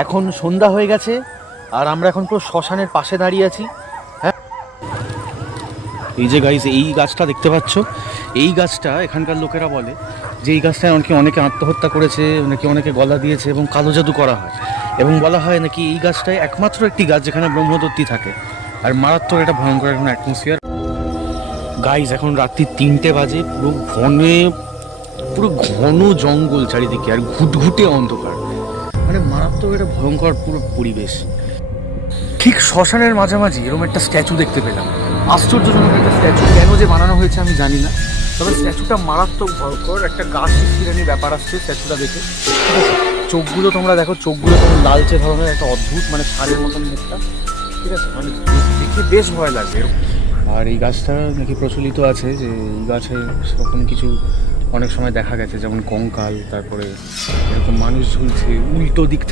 এখন সন্ধ্যা হয়ে গেছে আর আমরা এখন পুরো শ্মশানের পাশে দাঁড়িয়ে আছি। হ্যাঁ, এই যে গাইস এই গাছটা দেখতে পাচ্ছ, এই গাছটা এখানকার লোকেরা বলে যে এই গাছটায় অনেকে আত্মহত্যা করেছে, নাকি অনেকে গলা দিয়েছে এবং কালো জাদু করা হয়, এবং বলা হয় নাকি এই গাছটায় একমাত্র একটি গাছ যেখানে ব্রহ্মদত্তী থাকে। আর মারাত্মক একটা ভয়ঙ্কর এখন অ্যাটমসফিয়ার। গাইস এখন রাত্রি 3টে বাজে, পুরো ঘন জঙ্গল চারিদিকে আর ঘুটঘুটে অন্ধকার, মানে মারাত্মক একটা ভয়ঙ্কর পুরো পরিবেশ। ঠিক শ্মশানের মাঝামাঝি এরকম একটা স্ট্যাচু দেখতে পেলাম, আশ্চর্যজনক একটা স্ট্যাচু। কেন যে বানানো হয়েছে আমি জানি না, তবে স্ট্যাচুটা মারাত্মক ভয়ঙ্কর, একটা গাছ ফিরানি ব্যাপার আসছে স্ট্যাচুটা দেখে। ঠিক আছে, চোখগুলো তোমরা দেখো, চোখগুলো তোমার লালচে ধরনের একটা অদ্ভুত, মানে ষাঁড়ের মতন মুখটা। ঠিক আছে, মানে দেখে বেশ ভয় লাগবে। আর এই গাছটা নাকি প্রচলিত আছে যে এই গাছে সেরকম কিছু অনেক সময় দেখা গেছে, যেমন কঙ্কাল, তারপরে এরকম মানুষ ঝুলছে উল্টো দিক থেকে।